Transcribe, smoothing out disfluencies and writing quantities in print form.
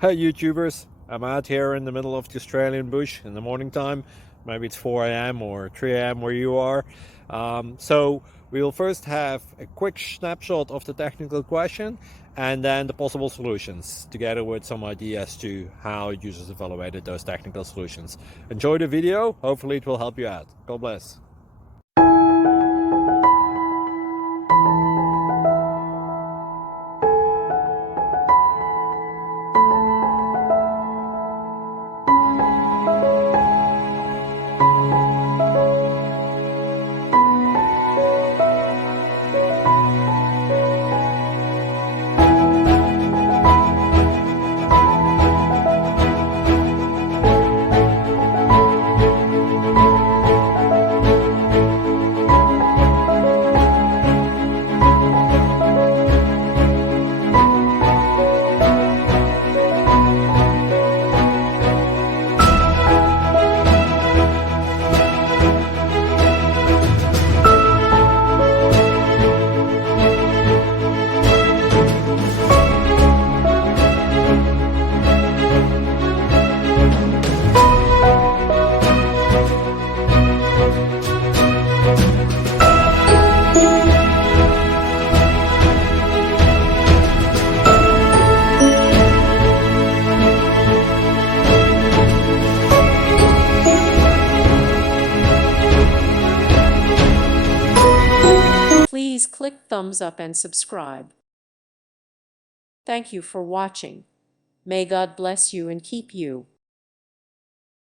Hey YouTubers, I'm out here in the middle of the Australian bush in the morning time. Maybe it's 4 a.m. or 3 a.m. where you are. So we'll first have a quick snapshot of the technical question and then the possible solutions, together with some ideas to how users evaluated those technical solutions. Enjoy the video, hopefully it will help you out. God bless. Please click thumbs up and subscribe. Thank you for watching. May God bless you and keep you.